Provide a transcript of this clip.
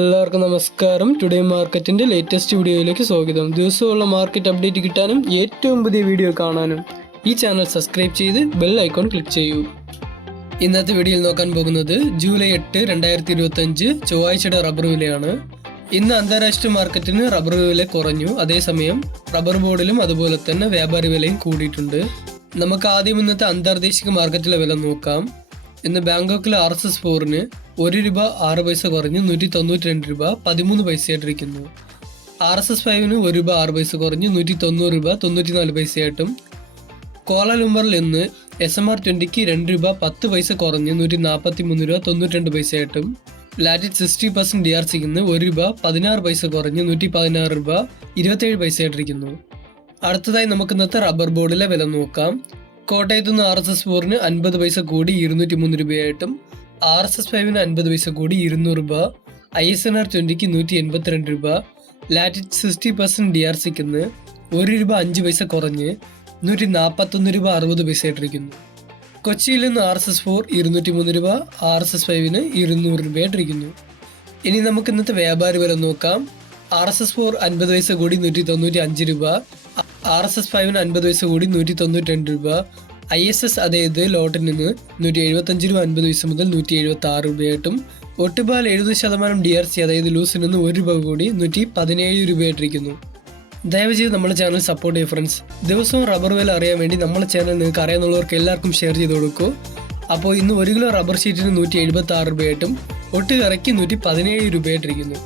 എല്ലാവർക്കും നമസ്കാരം. ടുഡേ മാർക്കറ്റിന്റെ ലേറ്റസ്റ്റ് വീഡിയോയിലേക്ക് സ്വാഗതം. ദിവസമുള്ള മാർക്കറ്റ് അപ്ഡേറ്റ് കിട്ടാനും ഏറ്റവും പുതിയ വീഡിയോ കാണാനും ഈ ചാനൽ സബ്സ്ക്രൈബ് ചെയ്ത് ബെൽ ഐക്കോൺ ക്ലിക്ക് ചെയ്യൂ. ഇന്നത്തെ വീഡിയോയിൽ നോക്കാൻ പോകുന്നത് ജൂലൈ 8, 2025 ചൊവ്വാഴ്ചയുടെ റബ്ബർ വിലയാണ്. ഇന്ന് അന്താരാഷ്ട്ര മാർക്കറ്റിന് റബ്ബർ വില കുറഞ്ഞു. അതേസമയം റബ്ബർ ബോർഡിലും അതുപോലെ തന്നെ വ്യാപാരി വിലയും കൂടിയിട്ടുണ്ട്. നമുക്ക് ആദ്യം ഇന്നത്തെ അന്തർദേശിക മാർക്കറ്റിലെ വില നോക്കാം. ഇന്ന് ബാങ്കോക്കിലെ RSS4-ന് 1 രൂപ 6 പൈസ കുറഞ്ഞ് 192 രൂപ 13 പൈസയായിട്ടിരിക്കുന്നു. RSS5-ന് 1 രൂപ 6 പൈസ കുറഞ്ഞ് 190 രൂപ 94 പൈസയായിട്ടും. കോലാലംപറിൽ ഇന്ന് SMR20-ക്ക് 2 രൂപ 10 പൈസ കുറഞ്ഞ് 143 രൂപ 92 പൈസയായിട്ടും. ലാറ്റിറ്റ് 60% DRCക്ക് ഇന്ന് 1 രൂപ 16 പൈസ കുറഞ്ഞ് 116 രൂപ 27 പൈസയായിട്ടിരിക്കുന്നു. അടുത്തതായി നമുക്ക് ഇന്നത്തെ റബ്ബർ ബോർഡിലെ വില നോക്കാം. കോട്ടയത്ത് നിന്ന് RSS4-ന് 50 പൈസ കൂടി 203 രൂപയായിട്ടും RSS5-ന് 50 പൈസ കൂടി 200 രൂപ, ISNR20-ക്ക് 182 രൂപ, ലാറ്റിറ്റ് 60% DRCക്ക് ഇന്ന് 1 രൂപ 5 പൈസ കുറഞ്ഞ് 141 രൂപ 60 പൈസയായിട്ടിരിക്കുന്നു. കൊച്ചിയിൽ നിന്ന് RSS4 203 രൂപ, RSS5-ന് 200 രൂപയായിട്ടിരിക്കുന്നു. ഇനി നമുക്ക് ഇന്നത്തെ വ്യാപാരി വില നോക്കാം. RSS4 50 പൈസ കൂടി 195 രൂപ, RSS5-ന് 50 പൈസ കൂടി 192 രൂപ, ISS അതായത് ലോട്ടിൽ നിന്ന് 175 രൂപ 50 പൈസ മുതൽ 176 രൂപയായിട്ടും. ഒട്ടുപാൽ 70% DRC അതായത് ലൂസിൽ നിന്ന് 1 രൂപ കൂടി 117 രൂപയായിട്ടിരിക്കുന്നു. ദയവ് ചെയ്ത് നമ്മുടെ ചാനൽ സപ്പോർട്ട് ചെയ്യുക ഫ്രണ്ട്സ്. ദിവസവും റബ്ബർ വില അറിയാൻ വേണ്ടി നമ്മുടെ ചാനൽ നിങ്ങൾക്ക് അറിയാവുന്നവർക്ക് എല്ലാവർക്കും ഷെയർ ചെയ്ത് കൊടുക്കൂ. അപ്പോൾ ഇന്ന് 1 കിലോ റബ്ബർ ഷീറ്റിന് 176 രൂപയായിട്ടും ഒട്ടുകറയ്ക്ക് 117 രൂപയായിട്ടിരിക്കുന്നു.